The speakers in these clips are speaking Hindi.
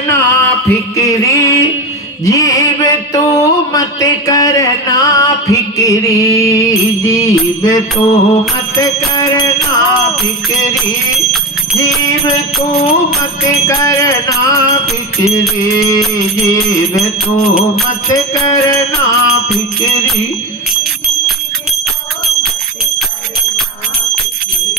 करना फिक्री, जीव तू मत करना फिक्री, जीव तू मत करना फिक्री, जीव तू मत करना फिक्री, जीव तू मत करना फिक्री।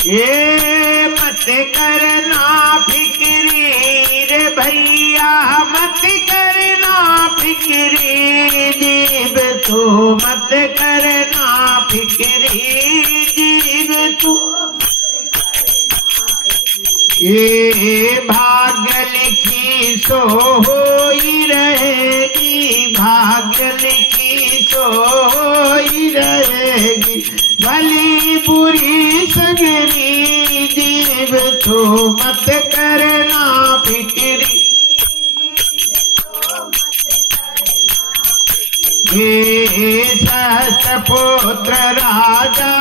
ये मत करना फिक्री रे भैया, मत करना फिक्री, जीव तू मत करना फिक्री, जीव तू। ये भाग्य लिखी सो होई रहेगी, भाग्य लिखी सो होई रहेगी, भली बुरी सगरी, जीव तू मत करना फिक्री। ये सतपुत्र राजा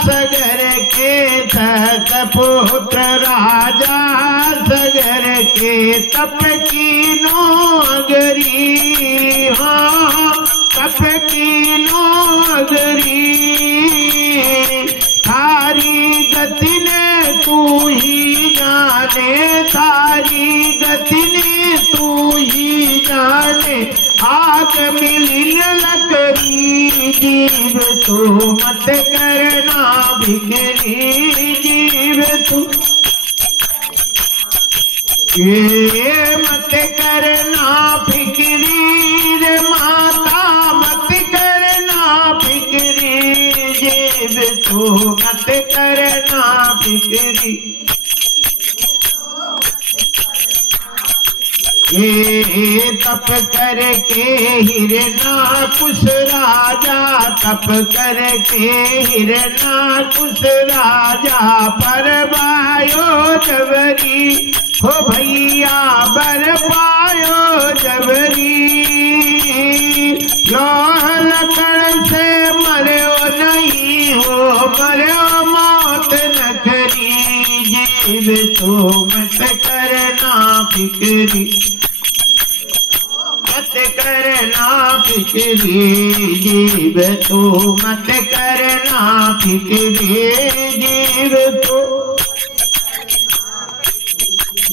सगर के, सतपुत्र राजा सगर के, तप की नौगरी, हाँ तप की नौगरी, थारी गति ने तू ही जाने, थारी गति ने तू ही जाने, आग मिली लकड़ी, जीव तू मत करना बिगड़ी, जीव तू। ये मत करना फिक्री रे माता, मत करना फिक्री, जीव तू मत करना फिक्री। ये तप करके हिरणाकुश राजा, तप करके हिरणाकुश राजा, परवायो जबरी, हो भैया बर पायो जबरी, लोह लकड़ से मरो नहीं हो, मरो मौत नखरी, जीव तू मत करना फिक्री, मत करना फिक्री, जीव तू मत करना फिक्री, जीव तू।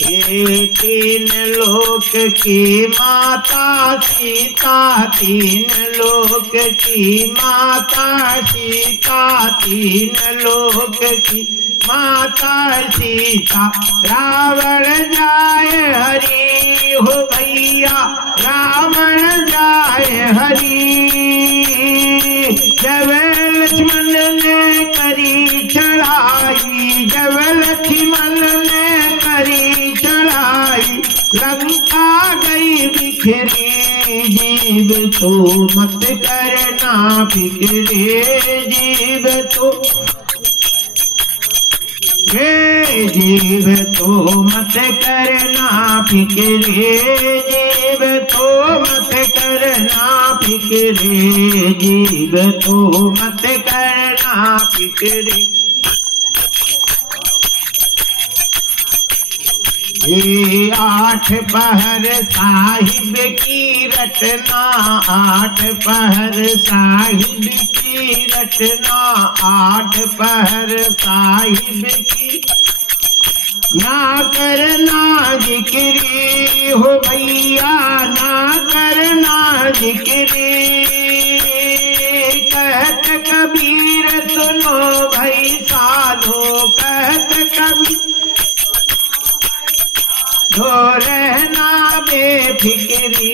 ये तीन लोक की माता सीता, तीन लोक की माता सीता, तीन लोक की माता सीता, रावण जाए हरि, हो भैया रावण जाए हरि, जब लक्ष्मण ने करी चढ़ाई, जब लक्ष्मण ने करी चढ़ाई, लंका गई बिखरी, जीव तू मत करना फिक्री, जीव तू। हे जीव तू मत करना फिक्री, जीव तू मत करना फिक्री, जीव तू मत करना फिक्री। ये आठ पहर साहिब की रटना, आठ पहर साहिब की रटना, आठ पहर साहिब की, ना करना जिक्री, हो भैया ना करना जिक्री, कहत कबीर सुनो भाई साधो, कहत कबीर धो रहना बेफिक्री,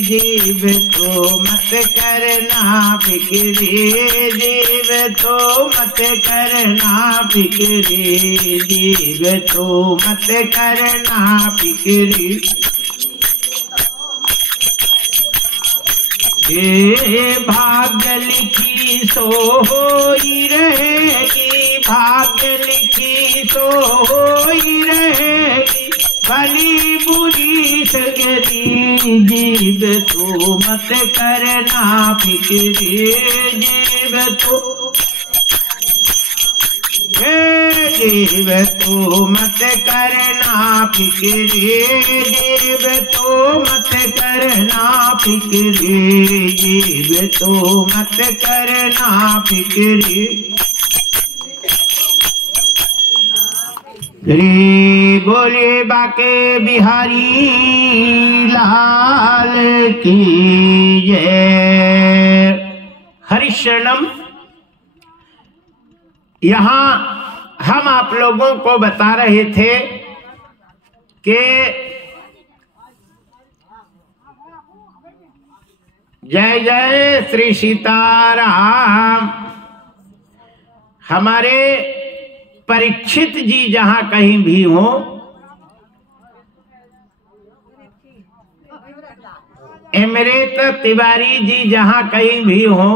जीव तो मत करना फिक्री, जीव तो मत करना फिक्री, जीव तो मत करना फिक्री। ये भाग्य लिखी सो होई रहेगी, भाग्य लिखी सो होई रहेगी, भली बुरी सगरी, जीव तो मत करना फिक्री, जीव तो। जीव तो मत करना फिक्री, जीव तो मत करना फिक्रे, जीव तो मत करना फिक्रे। रे बोले बाके बिहारी लाल की जय। हरिशरणम। यहां हम आप लोगों को बता रहे थे कि जय जय श्री सीताराम। हमारे परीक्षित जी जहां कहीं भी हो, अमृत तिवारी जी जहां कहीं भी हो,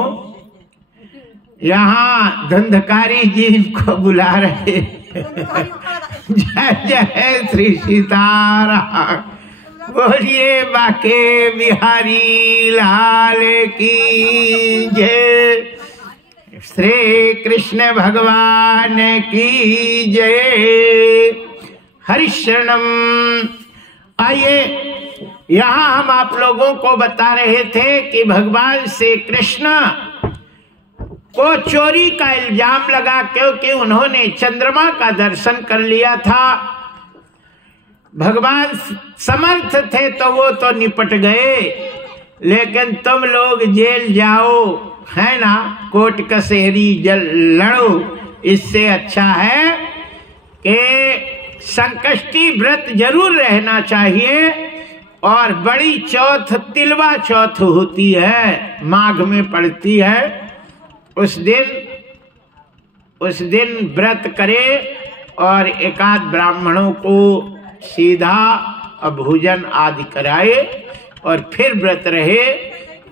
यहाँ धंधकारी जी को बुला रहे। जय जय श्री सीताराम। बोलिए बाके बिहारी लाल की जय। श्री कृष्ण भगवान की जय। हरिशरणम। आइए, यहाँ हम आप लोगों को बता रहे थे कि भगवान श्री कृष्ण को चोरी का इल्जाम लगा, क्योंकि उन्होंने चंद्रमा का दर्शन कर लिया था। भगवान समर्थ थे तो वो तो निपट गए, लेकिन तुम लोग जेल जाओ, है ना, कोर्ट कचहरी लड़ो। इससे अच्छा है कि संकष्टी व्रत जरूर रहना चाहिए। और बड़ी चौथ तिलवा चौथ होती है, माघ में पड़ती है। उस दिन व्रत करे और एकाध ब्राह्मणों को सीधा भोजन आदि कराए और फिर व्रत रहे।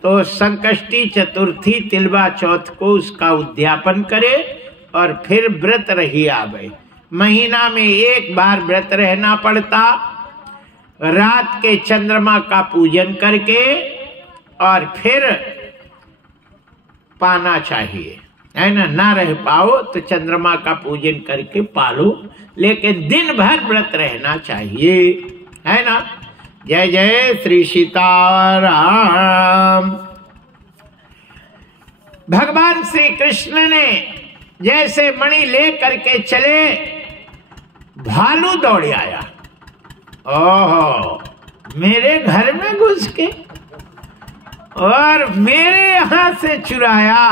तो संकष्टी चतुर्थी तिलवा चौथ को उसका उद्यापन करे और फिर व्रत रही आवे। महीना में एक बार व्रत रहना पड़ता, रात के चंद्रमा का पूजन करके और फिर पाना चाहिए, है ना। ना रह पाओ तो चंद्रमा का पूजन करके पालो, लेकिन दिन भर व्रत रहना चाहिए, है ना। जय जय श्री सीताराम। भगवान श्री कृष्ण ने जैसे मणि ले करके चले, भालू दौड़ आया। ओहो, मेरे घर में घुस के और मेरे यहां से चुराया,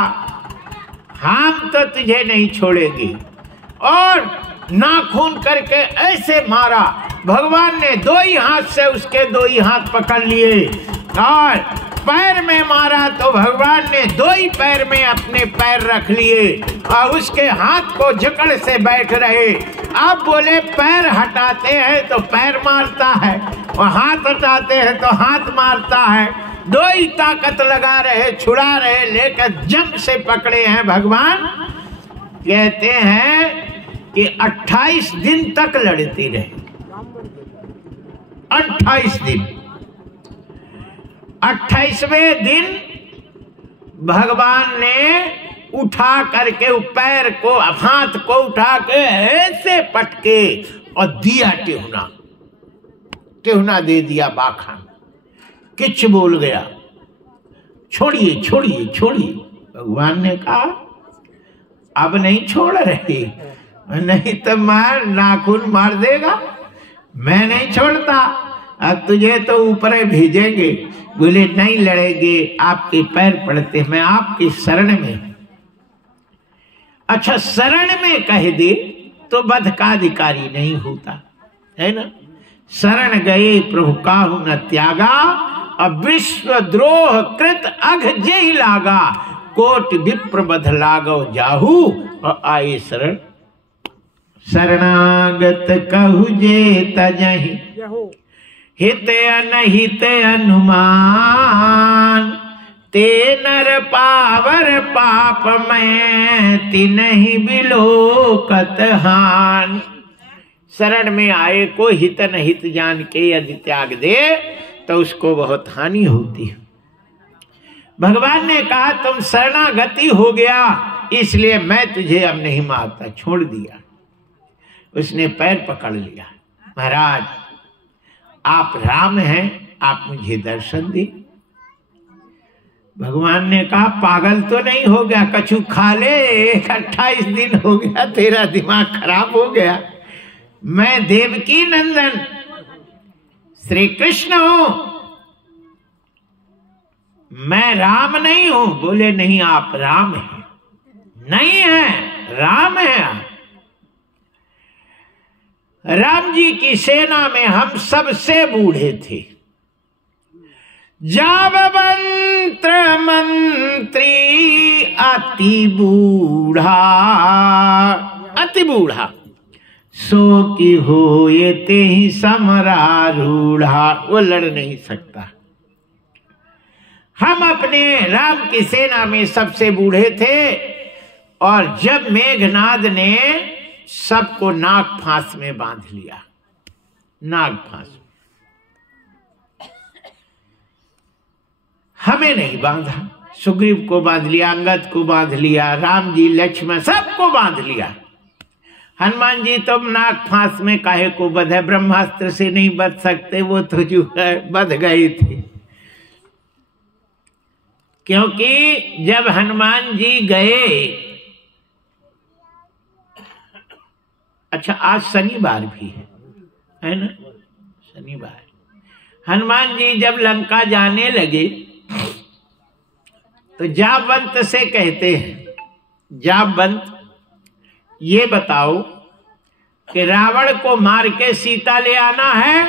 हम तो तुझे नहीं छोड़ेंगे। और नाखून करके ऐसे मारा। भगवान ने दो ही हाथ से उसके दो ही हाथ पकड़ लिए और पैर में मारा तो भगवान ने दो ही पैर में अपने पैर रख लिए और उसके हाथ को जकड़ से बैठ रहे। आप बोले पैर हटाते हैं तो पैर मारता है और हाथ हटाते हैं तो हाथ मारता है। दो ही ताकत लगा रहे, छुड़ा रहे, लेकर जम से पकड़े हैं भगवान। कहते हैं कि 28 दिन तक लड़ती रहे। 28 दिन। 28वें दिन भगवान ने उठा करके पैर को, हाथ को उठा के ऐसे पटके और दिया टेहुना। टेहुना दे दिया बाखान। किच बोल गया, छोड़िए छोड़िए छोड़िए। भगवान ने कहा अब नहीं छोड़ रहे, नहीं तो मार नाखून मार देगा। मैं नहीं छोड़ता, अब तुझे तो ऊपर भेजेंगे। बोले नहीं लड़ेंगे, आपके पैर पड़ते, मैं आपकी शरण में। अच्छा, शरण में कह दे तो वध का अधिकारी नहीं होता, है ना। शरण गए प्रभु काहू न त्यागा, अब विश्व द्रोह कृत अघ जेहि लागा। कोट विप्र बध लागो जाहू और आए शरण। शरणागत कहु जे तजहि, हित अनहित अनुमान। ते नर पावर पाप में तिन्हि बिलोकत हानि। शरण में आए को हित अनहित जान के यदि त्याग दे तो उसको बहुत हानि होती है। भगवान ने कहा तुम शरणागति हो गया, इसलिए मैं तुझे अब नहीं मारता, छोड़ दिया। उसने पैर पकड़ लिया। महाराज आप राम हैं, आप मुझे दर्शन दे। भगवान ने कहा पागल तो नहीं हो गया, कछु खा ले, 28 दिन हो गया, तेरा दिमाग खराब हो गया। मैं देवकी नंदन श्री कृष्ण हूं, मैं राम नहीं हूं। बोले नहीं, आप राम हैं। नहीं है, राम है आप। राम जी की सेना में हम सबसे बूढ़े थे। जाबवंत मंत्री अति बूढ़ा, अति बूढ़ा, सो की हो ये ते ही समरारूढ़ा। वो लड़ नहीं सकता। हम अपने राम की सेना में सबसे बूढ़े थे। और जब मेघनाद ने सबको नाग फांस में बांध लिया, नाग फांस, हमें नहीं बांधा, सुग्रीव को बांध लिया, अंगद को बांध लिया, राम जी लक्ष्मण सबको बांध लिया। हनुमान जी तुम नाग फांस में काहे को बंधे, ब्रह्मास्त्र से नहीं बच सकते, वो तो जो है बंध गए थे। क्योंकि जब हनुमान जी गए, अच्छा आज शनिवार भी है ना, शनिवार। हनुमान जी जब लंका जाने लगे तो जाबवंत से कहते हैं, जाबवंत ये बताओ कि रावण को मार के सीता ले आना है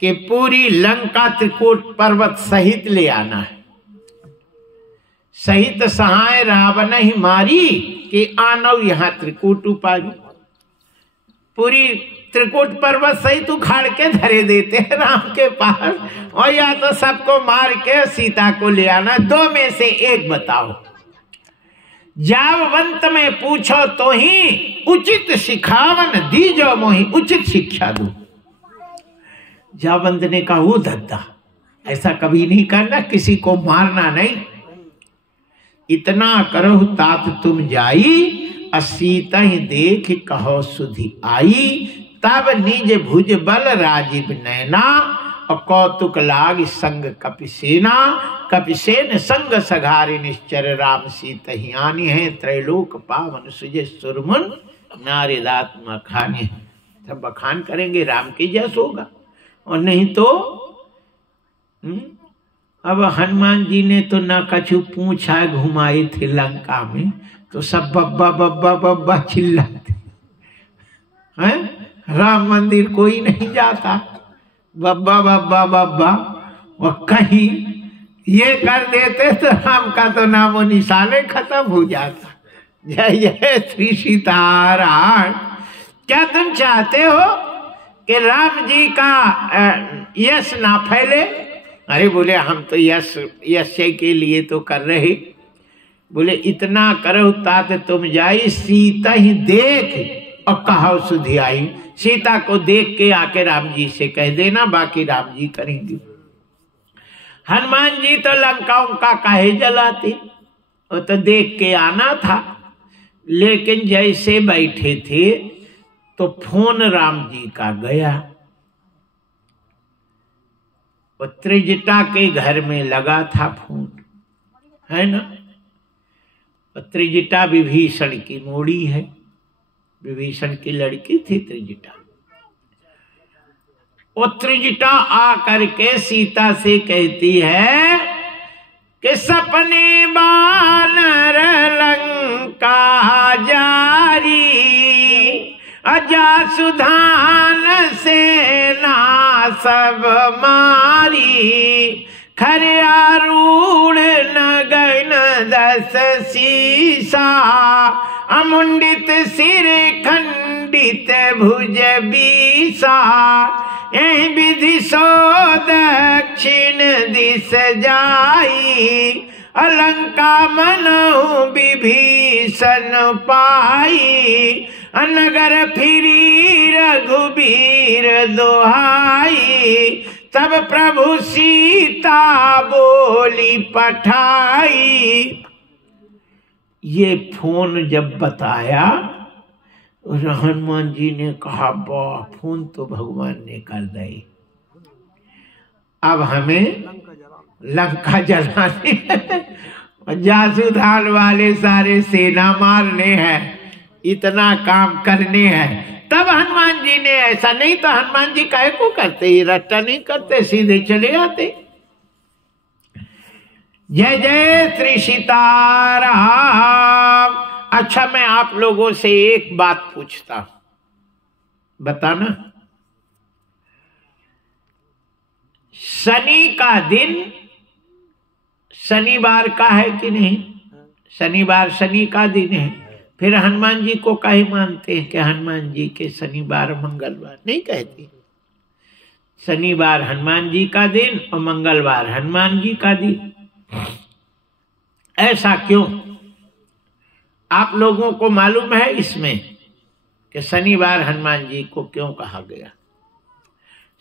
कि पूरी लंका त्रिकूट पर्वत सहित ले आना है। सहित सहाय रावण ही मारी कि आनव यहां त्रिकूट उपारी। पूरी त्रिकूट पर्वत सहित उखाड़ के धरे देते हैं राम के पास, और या तो सबको मार के सीता को ले आना। दो में से एक बताओ। जाबवंत में पूछो तो ही उचित सिखावन दीजो मोहि, उचित शिक्षा दो। जाबवंत ने कहा वो दद्दा, ऐसा कभी नहीं करना, किसी को मारना नहीं। इतना करो तात तुम जाई, सीता ही देख कहो सुधि आई। तब निज भुज बल राजीव नैना, और कौतुक लाग संग कपिसेना। कपिसेन संग सघारि निश्चर, राम सीता ही आनी है। त्रैलोक पावन सुजे सुरमुन, नारिदात्म खाने। सब बखान करेंगे, राम की जस होगा। और नहीं तो अब हनुमान जी ने तो न कछु पूछा, घुमाए थे लंका में, तो सब बब्बा बब्बा बब्बा चिल्लाते हैं। राम मंदिर कोई नहीं जाता, बब्बा बब्बा बब्बा। और कहीं ये कर देते तो राम का तो नामो निशाने खत्म हो जाता। जय जय श्री सीताराम। क्या तुम चाहते हो कि राम जी का यश ना फैले? अरे बोले हम तो यश के लिए तो कर रहे। बोले इतना करो तात तुम जाई, सीता ही देख और कहो सुधि आई। सीता को देख के आके राम जी से कह देना, बाकी राम जी करेंगे। हनुमान जी तो लंकाओं का काहे जलाते, वो तो देख के आना था। लेकिन जैसे बैठे थे तो फोन राम जी का गया। वो त्रिजटा के घर में लगा था फोन, है ना। त्रिजटा विभीषण की मोड़ी है, विभीषण की लड़की थी त्रिजटा। वो त्रिजटा आकर के सीता से कहती है कि सपने बानर लंका जारी, अजा सुधान सेना सब मारी। खरे आरूढ़ नगन दस सीसा, अमुंडित सिर खंडित भुज बीसा। यही विधि सो दक्षिण दिस जाई, अलंका मनहु विभीषण पाई। नगर फिरी रघुबीर दोहाई, तब प्रभु सीता बोली पठाई। ये फोन जब बताया, हनुमान जी ने कहा वाह, फोन तो भगवान ने कर दी। अब हमें लंका जलानी है, जासूदाल वाले सारे सेना मारने हैं, इतना काम करने हैं। तब हनुमान जी ने, ऐसा नहीं तो हनुमान जी काहे को करते, ये रट्टा नहीं करते, सीधे चले आते। जय जय श्री सीताराम। अच्छा, मैं आप लोगों से एक बात पूछता हूं, बताना। शनि का दिन शनिवार का है कि नहीं? शनिवार शनि का दिन है, फिर हनुमान जी को काहे मानते हैं कि हनुमान जी के शनिवार मंगलवार नहीं कहते? शनिवार हनुमान जी का दिन और मंगलवार हनुमान जी का दिन। ऐसा क्यों? आप लोगों को मालूम है इसमें कि शनिवार हनुमान जी को क्यों कहा गया?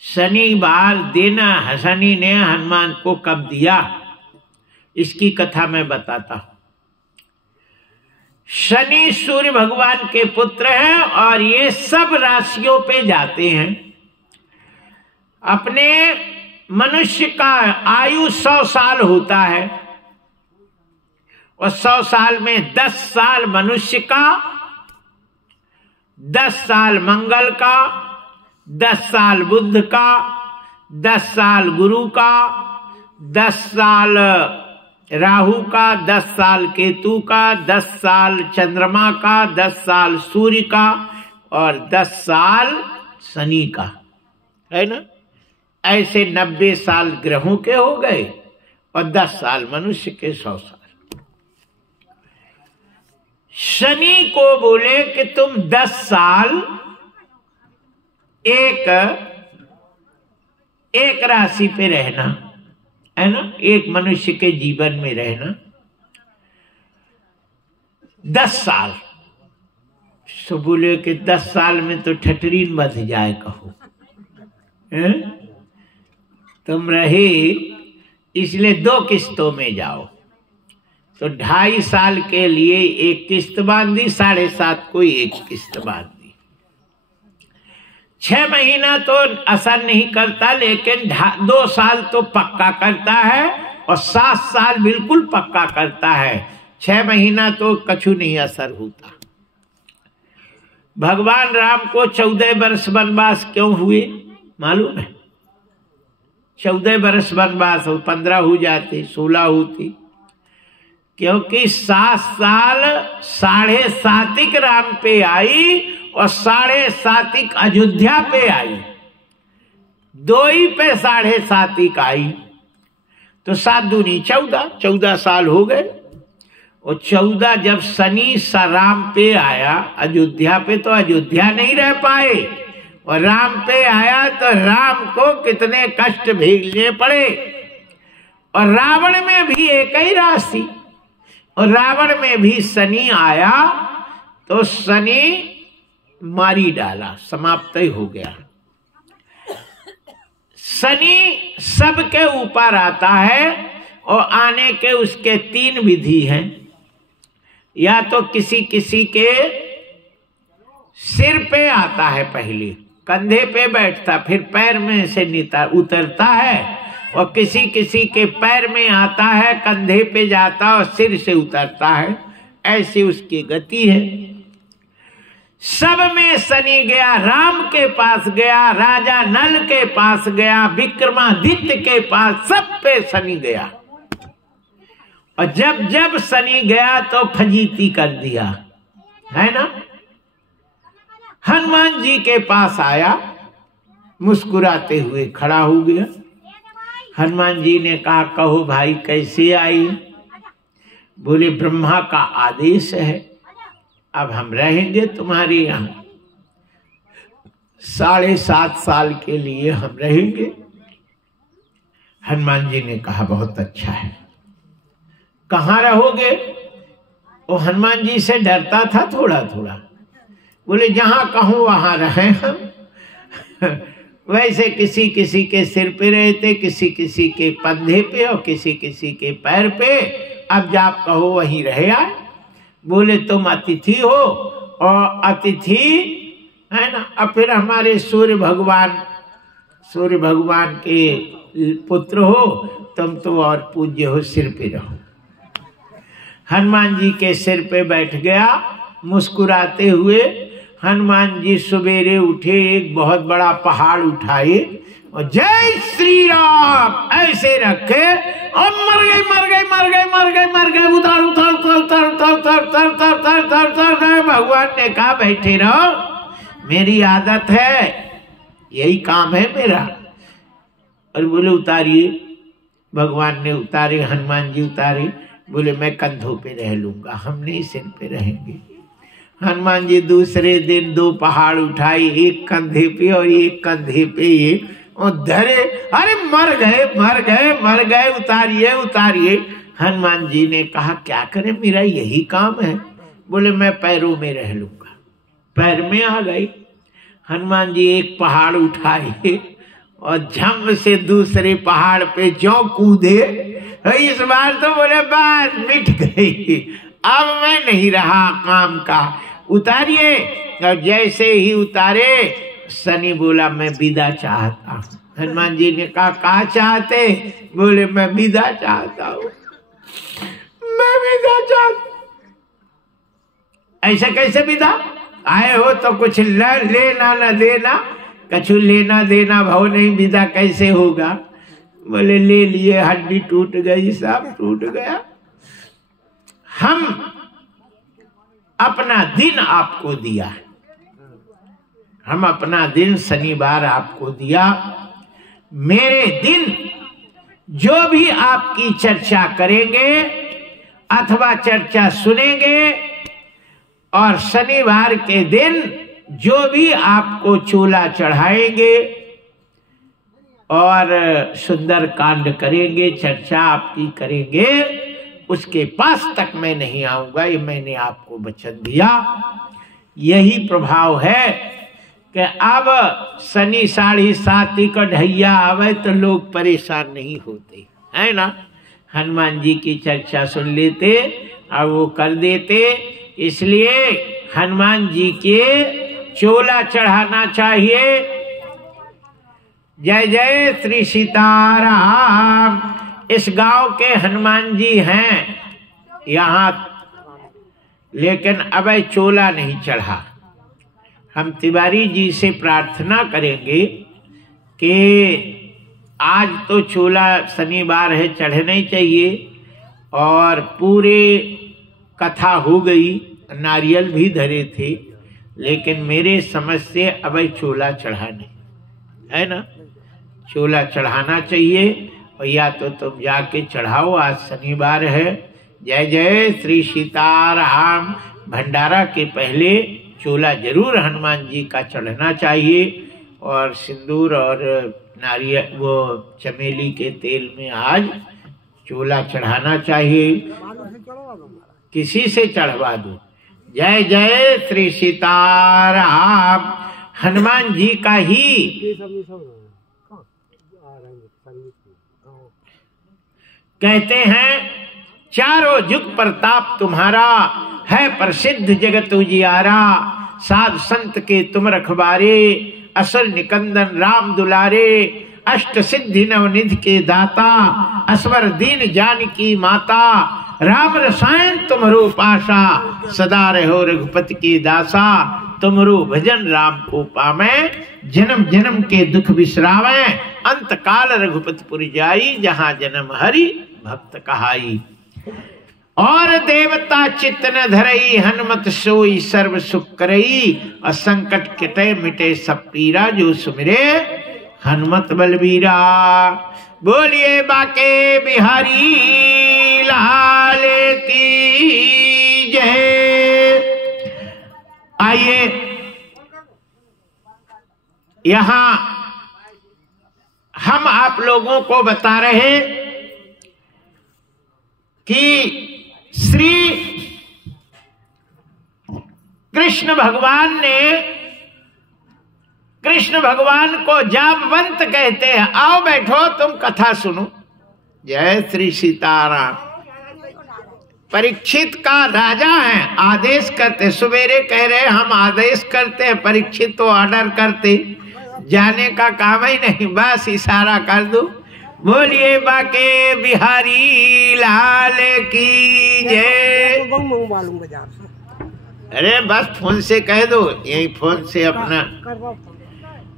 शनिवार दिन शनि ने हनुमान को कब दिया, इसकी कथा मैं बताता हूं। शनि सूर्य भगवान के पुत्र हैं और ये सब राशियों पे जाते हैं। अपने मनुष्य का आयु 100 साल होता है और 100 साल में 10 साल मनुष्य का, 10 साल मंगल का, 10 साल बुध का, 10 साल गुरु का, 10 साल राहु का, 10 साल केतु का, 10 साल चंद्रमा का, 10 साल सूर्य का और 10 साल शनि का, है ना? ऐसे 90 साल ग्रहों के हो गए और 10 साल मनुष्य के 100 साल। शनि को बोले कि तुम 10 साल एक राशि पे रहना, है ना, एक मनुष्य के जीवन में रहना 10 साल। तो बोले कि 10 साल में तो ठटरीन बच जाए, कहो तुम रहे, इसलिए 2 किस्तों में जाओ। तो 2.5 साल के लिए एक किस्त बांधी, 7.5 को एक किस्त बांधी। 6 महीना तो असर नहीं करता, लेकिन 2 साल तो पक्का करता है और 7 साल बिल्कुल पक्का करता है। 6 महीना तो कछु नहीं असर होता। भगवान राम को 14 वर्ष वनवास क्यों हुए मालूम है? 14 वर्ष वनवास हो, 15 हो जाते, 16 होती, क्योंकि 7 साल 7.5 राम पे आई और 7.5 अयोध्या पे आई, 2 ही पे 7.5 आई, तो 7 दूनी 14 साल हो गए। और 14 जब शनि राम पे आया अयोध्या पे, तो अयोध्या नहीं रह पाए, और राम पे आया तो राम को कितने कष्ट झेलने पड़े। और रावण में भी एक ही राशि, और रावण में भी शनि आया तो शनि मारी डाला, समाप्त ही हो गया। शनि सबके ऊपर आता है और आने के उसके 3 विधि हैं। या तो किसी किसी के सिर पे आता है, पहले कंधे पे बैठता, फिर पैर में से नीचे उतरता है, और किसी किसी के पैर में आता है, कंधे पे जाता और सिर से उतरता है। ऐसी उसकी गति है। सब में शनि गया, राम के पास गया, राजा नल के पास गया, विक्रमादित्य के पास, सब पे शनि गया। और जब जब शनि गया तो फजीती कर दिया, है ना? हनुमान जी के पास आया, मुस्कुराते हुए खड़ा हो गया। हनुमान जी ने कहा, कहो भाई कैसे आई? बोले ब्रह्मा का आदेश है, अब हम रहेंगे तुम्हारे यहाँ, 7.5 साल के लिए हम रहेंगे। हनुमान जी ने कहा बहुत अच्छा है। कहाँ रहोगे? वो हनुमान जी से डरता था थोड़ा थोड़ा। बोले जहां कहूं वहां रहे हम। वैसे किसी किसी के सिर पे रहते, किसी किसी के कंधे पे और किसी किसी के पैर पे। अब जब आप कहो वहीं रहे आए। बोले तुम अतिथि हो, और अतिथि है ना। अब फिर हमारे सूर्य भगवान के पुत्र हो, तुम तो और पूज्य हो, सिर पे रहो। हनुमान जी के सिर पे बैठ गया। मुस्कुराते हुए हनुमान जी सवेरे उठे, एक बहुत बड़ा पहाड़ उठाए और जय श्री राम ऐसे रखे और मर गए मर गए मर गए मर गए मर गए, उतर उतर उतर उतर उतर उतर उतर उतर उतर उतर गए। भगवान ने कहा बैठे रहो, मेरी आदत है, यही काम है मेरा। और बोले उतारिए। भगवान ने उतारे, हनुमान जी उतारे। बोले मैं कंधों पे रह लूंगा, हम नहीं सिर पे रहेंगे। हनुमान जी दूसरे दिन 2 पहाड़ उठाए, एक कंधे पे और एक कंधे पे ये, और धरे। अरे मर गए मर गए मर गए, उतारिए उतारिए। हनुमान जी ने कहा क्या करें, मेरा यही काम है। बोले मैं पैरों में रह लूंगा। पैर में आ गई। हनुमान जी एक पहाड़ उठाए और झम से दूसरे पहाड़ पे जो कूदे। इस बार तो बोले बस मिट गई, अब मैं नहीं रहा काम का, उतारिए। और जैसे ही उतारे, शनि बोला मैं विदा चाहता हूँ। हनुमान जी ने कहा चाहते? बोले मैं विदा चाहता हूँ, मैं विदा चाहता। ऐसा कैसे विदा? आए हो तो कुछ लेना न देना, कछु लेना देना भाव नहीं, विदा कैसे होगा? बोले ले लिए, हड्डी टूट गई, सब टूट गया। हम अपना दिन आपको दिया, हम अपना दिन शनिवार आपको दिया। मेरे दिन जो भी आपकी चर्चा करेंगे अथवा चर्चा सुनेंगे, और शनिवार के दिन जो भी आपको चूल्हा चढ़ाएंगे और सुंदर कांड करेंगे, चर्चा आपकी करेंगे, उसके पास तक मैं नहीं आऊंगा, ये मैंने आपको वचन दिया। यही प्रभाव है कि अब शनि 7:30 का ढैया आवे तो लोग परेशान नहीं होते, है ना। हनुमान जी की चर्चा सुन लेते और वो कर देते। इसलिए हनुमान जी के चोला चढ़ाना चाहिए। जय जय श्री सीताराम। इस गांव के हनुमान जी हैं यहाँ, लेकिन अब चोला नहीं चढ़ा। हम तिवारी जी से प्रार्थना करेंगे कि आज तो चोला शनिवार है, चढ़ना ही चाहिए। और पूरे कथा हो गई, नारियल भी धरे थे, लेकिन मेरे समझ से अब चोला चढ़ा नहीं, है ना। चोला चढ़ाना चाहिए, और या तो तुम जाके चढ़ाओ, आज शनिवार है। जय जय श्री सीताराम। भंडारा के पहले चोला जरूर हनुमान जी का चढ़ना चाहिए, और सिंदूर और नारियल वो चमेली के तेल में आज चोला चढ़ाना चाहिए। किसी से चढ़वा दो। जय जय श्री सीताराम। हनुमान जी का ही कहते हैं, चारों जुग प्रताप तुम्हारा, है प्रसिद्ध जगत उजियारा। साध संत के तुम रखबारे, असुर निकंदन राम दुलारे। अष्ट सिद्धि नवनिधि के दाता, असवर दीन जानकी माता। राम रसायन तुमरो पाशा, सदा रहो रघुपति की दासा। तुमरो भजन राम को पावे, जन्म जन्म के दुख बिसरावे। अंत काल रघुपति जाई, जहाँ जन्म हरि भक्त कहाई। और देवता चित्त न धरई, हनुमत सोई सर्व सुख करई। और संकट कटे मिटे सब पीरा, जो सुमिरे हनुमत बलबीरा। बोलिए बाके बिहारी लाल की जय। आइए यहां हम आप लोगों को बता रहे कि श्री कृष्ण भगवान ने, कृष्ण भगवान को जामवंत कहते हैं। आओ बैठो, तुम कथा सुनो। जय श्री सीताराम। परीक्षित का राजा है, आदेश करते। सवेरे कह रहे हम आदेश करते हैं, परीक्षित तो ऑर्डर करते। जाने का काम ही नहीं, बस इशारा कर दो बोलिए बाके बिहारी लाल की जय। अरे बस फोन से कह दो, यही फोन से अपना।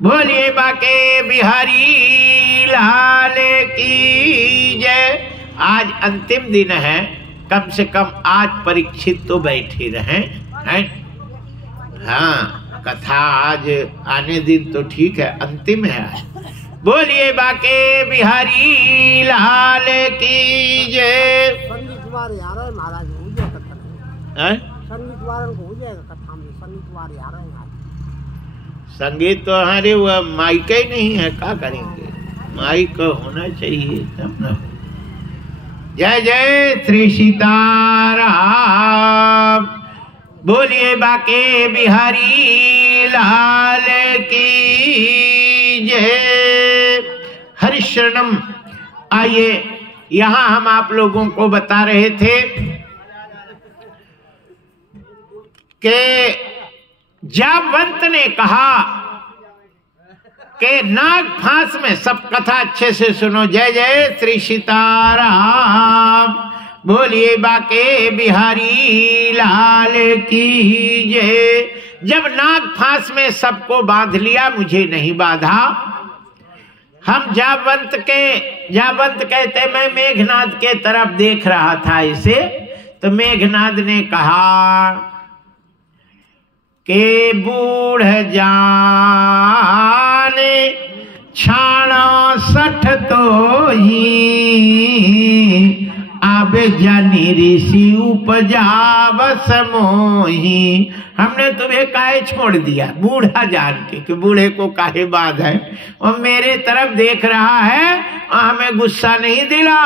बोलिए बाके बिहारी लाल की जय। आज अंतिम दिन है, कम से कम आज परीक्षित तो बैठे रहे हैं। हाँ, कथा आज आने दिन तो ठीक है, अंतिम है आज। बोलिए बाके बिहारी लाल की जय। संगीत तो हमारे वो माइक ही नहीं है, क्या करेंगे, माइक होना चाहिए तब ना। जय जय श्री सीताराम। बोलिए बाके बिहारी लाल की जय। हरिशरणम। आइए, यहाँ हम आप लोगों को बता रहे थे कि जामवंत ने कहा कि नाग फांस में, सब कथा अच्छे से सुनो। जय जय श्री सीताराम। बोलिए बाके बिहारी लाल की जय। जब नाग फांस में सबको बांध लिया, मुझे नहीं बांधा। हम जामवंत कहते, मैं मेघनाद के तरफ देख रहा था इसे, तो मेघनाद ने कहा के बूढ़ जाने छाणा सठ तो ही, आबे जानी ऋषि उपजा बस मोही। हमने तुम्हें काहे छोड़ दिया, बूढ़ा जान के कि बूढ़े को काहे बात है, और मेरे तरफ देख रहा है और हमें गुस्सा नहीं दिला।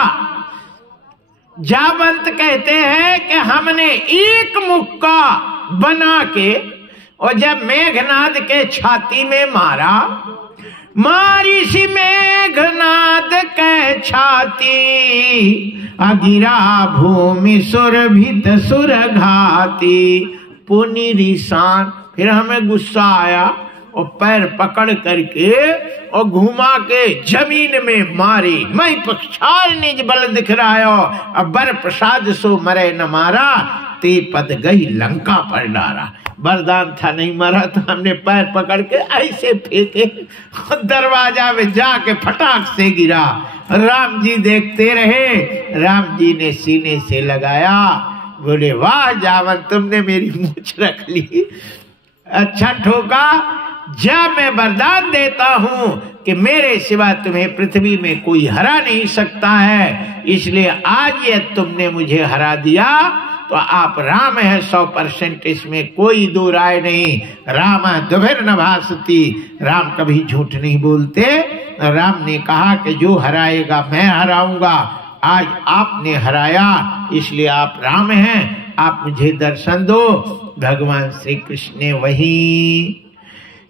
जामवंत कहते हैं कि हमने एक मुक्का बना के, और जब मेघनाद के छाती में मारा, मारी सी मेघनाद के छाती, अगिरा भूमि सुरभित सुर घाती, पुनि रिसान। फिर हमें गुस्सा आया और पैर पकड़ करके और घुमा के जमीन में मारी। मैं पक्षाल निज बल दिख रहा है, अब बर प्रसाद सो मरे न मारा, ते पद गई लंका पर डारा। वरदान था, नहीं मरा तो हमने पैर पकड़ के ऐसे फेंके, दरवाजा में जाके फटाक से गिरा। राम जी देखते रहे, राम जी ने सीने से लगाया, बोले वाह जामवंत, तुमने मेरी मूंछ रख ली, अच्छा ठोका। जब मैं वरदान देता हूं कि मेरे सिवा तुम्हें पृथ्वी में कोई हरा नहीं सकता है, इसलिए आज ये तुमने मुझे हरा दिया, तो आप राम है 100%, इसमें कोई दो राय नहीं। राम दुभिर न भासती, राम कभी झूठ नहीं बोलते। राम ने कहा कि जो हराएगा मैं हराऊंगा, आज आपने हराया, इसलिए आप राम हैं, आप मुझे दर्शन दो। भगवान श्री कृष्ण ने वही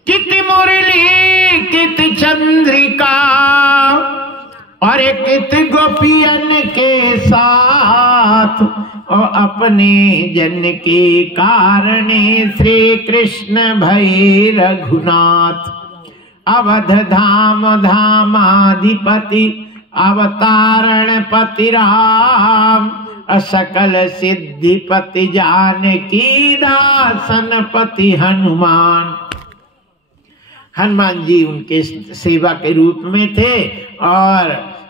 कित मुरली कित चंद्रिका और कित गोपियन के साथ, और अपने जन के कारणे श्री कृष्ण भय रघुनाथ। अवध धाम धामाधिपति अवतारण पति राम, असकल सिद्धिपति जानकी दासन पति हनुमान। हनुमान जी उनके सेवा के रूप में थे, और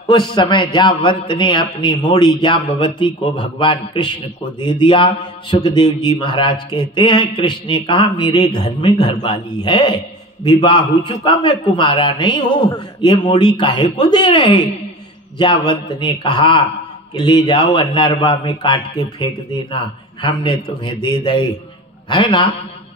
उस समय जामवंत ने अपनी मोड़ी जाम्बवती को भगवान कृष्ण को दे दिया। सुखदेव जी महाराज कहते हैं, कृष्ण ने कहा मेरे घर में घरवाली है, विवाह हो चुका, मैं कुमारा नहीं हूँ, ये मोड़ी काहे को दे रहे। जामवंत ने कहा कि ले जाओ नरवा में काट के फेंक देना, हमने तुम्हें दे दे, है ना,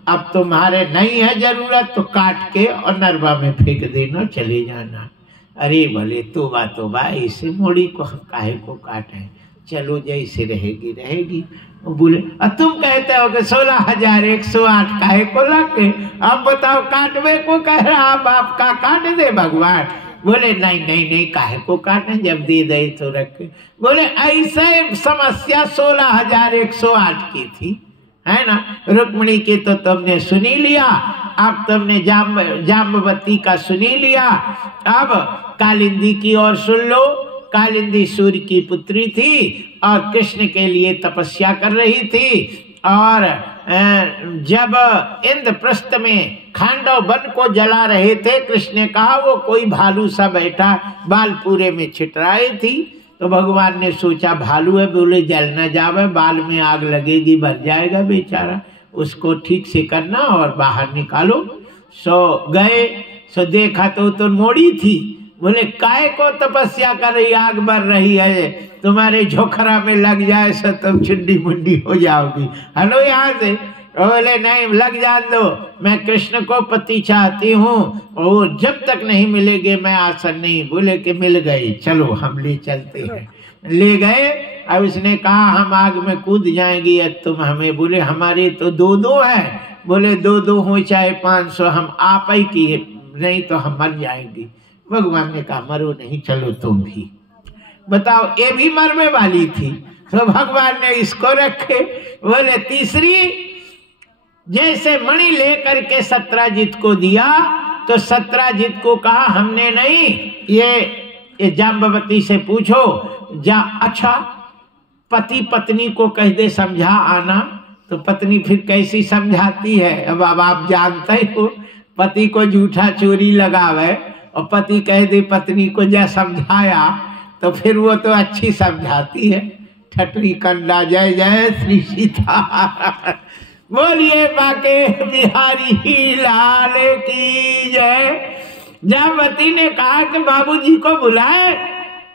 अब तुम्हारे नहीं है जरूरत तो काट के और नरवा में फेंक देना, चले जाना। अरे भले तोबा तोबा, ऐसे मोड़ी को हम काहे को काटे, चलो जैसे रहेगी रहेगी। बोले तुम कहते हो कि 16,108 काहे को लगे, अब बताओ काटवे को कह रहा, बाप का काट दे भगवान। बोले नहीं नहीं नहीं, काहे को काटे, जब दे दे तो रखे। बोले ऐसे समस्या 16,108 की थी, है ना, रुक्मिणी की तो तुमने सुनी लिया, अब तुमने जाम्बवती का सुनी लिया, अब कालिंदी की ओर सुन लो। कालिंदी सूर्य की पुत्री थी और कृष्ण के लिए तपस्या कर रही थी, और जब इंद्रप्रस्थ में खांडव वन को जला रहे थे, कृष्ण ने कहा वो कोई भालू सा बैठा बाल पूरे में छिटराई थी। तो भगवान ने सोचा भालू है, बोले जल न जावे, बाल में आग लगेगी, भर जाएगा बेचारा, उसको ठीक से करना और बाहर निकालो। सो गए, सो देखा तो मोड़ी थी। बोले काय को तपस्या कर रही, आग बढ़ रही है, तुम्हारे झोखरा में लग जाए सो तुम चुंडी मुंडी हो जाओगी, हलो यहाँ से। बोले नहीं, लग जान दो, मैं कृष्ण को पति चाहती हूँ, और जब तक नहीं मिलेंगे मैं आसन नहीं। बोले कि मिल गई, चलो हम ले चलते हैं। ले गए, अब उसने कहा हम आग में कूद जाएंगी, तुम हमें। बोले हमारे तो दो है। बोले दो हो चाहे 500, हम आप ही की, नहीं तो हम मर जाएंगे। भगवान ने कहा मरो नहीं, चलो तुम भी। बताओ, ये भी मरने वाली थी, तो भगवान ने इसको रखे। बोले तीसरी, जैसे मणि लेकर के सत्राजित को दिया, तो सत्राजित को कहा हमने नहीं, ये जाम्बवती से पूछो जा। अच्छा, पति पत्नी को कह दे समझा आना, तो पत्नी फिर कैसी समझाती है। अब आप जानते हो, पति को झूठा चोरी लगावे और पति कह दे पत्नी को जा समझाया, तो फिर वो तो अच्छी समझाती है। ठटरी कंडा, जय जय श्री सीता। बोलिए बाके बिहारी लाल की जय। जाम्बवती ने कहा कि बाबूजी को बुलाए,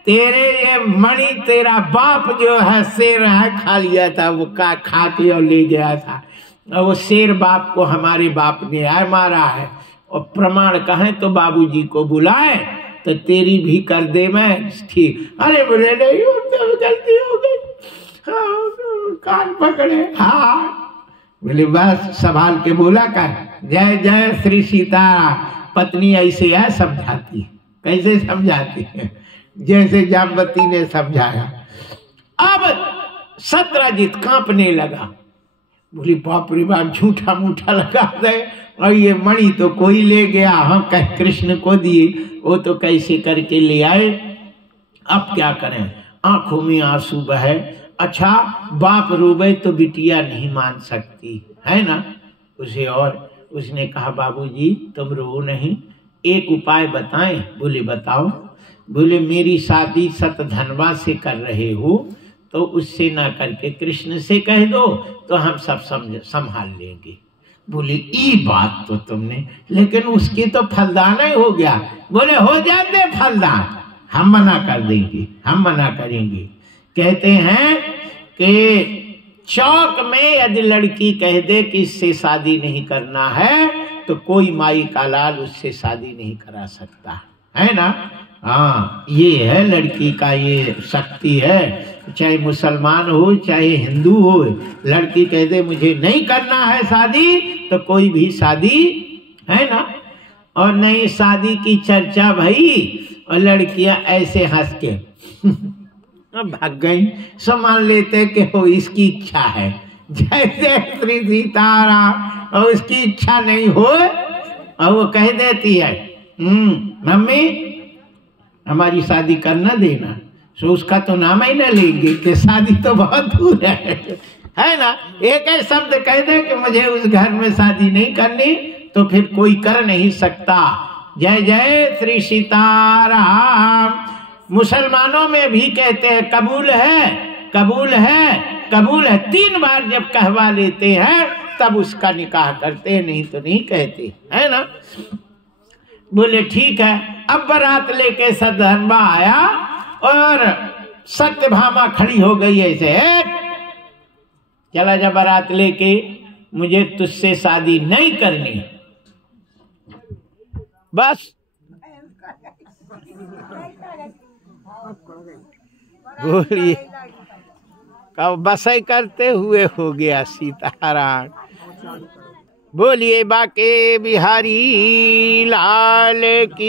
तेरे ये मणि तेरा बाप जो है शेर है, खा लिया था, वो खा के और ले गया था, और वो शेर बाप को हमारे बाप ने आए मारा है, और प्रमाण कहें तो बाबूजी को बुलाए, तो तेरी भी कर दे मैं। ठीक, अरे बोले नहीं, तो गलती हो गई, हाँ, कान पकड़े। हाँ, बोले बस संभाल के बोला कर, जय जय श्री सीता। पत्नी ऐसे है समझाती है, कैसे समझाती है, जैसे जाम्बवती ने समझाया। अब सत्राजित कांपने लगा। बोली बाप रे बाप, झूठा मूठा लगा दे, और ये मणि तो कोई ले गया, हाँ कह कृष्ण को दिए, वो तो कैसे करके ले आए, अब क्या करें। आंखों में आंसू बहे। अच्छा, बाप रोवे तो बिटिया नहीं मान सकती है ना उसे, और उसने कहा बाबूजी तुम रो नहीं, एक उपाय बताएं। बोले बताओ। बोले मेरी शादी सतधनवा से कर रहे हो, तो उससे ना करके कृष्ण से कह दो, तो हम सब संभाल लेंगे। बोले ये बात तो तुमने, लेकिन उसकी तो फलदान ही हो गया। बोले हो जाते फलदान, हम मना कर देंगे, हम मना करेंगे। कहते हैं कि चौक में यदि लड़की कह दे कि इससे शादी नहीं करना है, तो कोई माई का लाल उससे शादी नहीं करा सकता है ना। हाँ, ये है लड़की का, ये शक्ति है। चाहे मुसलमान हो चाहे हिंदू हो, लड़की कह दे मुझे नहीं करना है शादी, तो कोई भी शादी है ना। और नहीं शादी की चर्चा भई, और लड़कियां ऐसे हंस के भाग गई। सो मान लेते कि हो इसकी इच्छा है, जय जय श्री सीताराम, और उसकी इच्छा नहीं हो, और वो कह देती है मम्मी हमारी शादी करना देना, सो उसका तो नाम ही ना लेंगे कि शादी तो बहुत दूर है ना। एक ही शब्द कह दे कि मुझे उस घर में शादी नहीं करनी, तो फिर कोई कर नहीं सकता। जय जय श्री सीताराम। मुसलमानों में भी कहते हैं कबूल है, कबूल है, कबूल है, 3 बार जब कहवा लेते हैं तब उसका निकाह करते हैं, नहीं तो नहीं कहते है ना। बोले ठीक है। अब बारात लेके सतधनवा आया, और सत्यभामा खड़ी हो गई ऐसे, चला जा बारात लेके, मुझे तुझसे शादी नहीं करनी, बस। बोलिए कब बसई करते हुए हो गया सीताराम। बोलिए बाके बिहारी लाल की।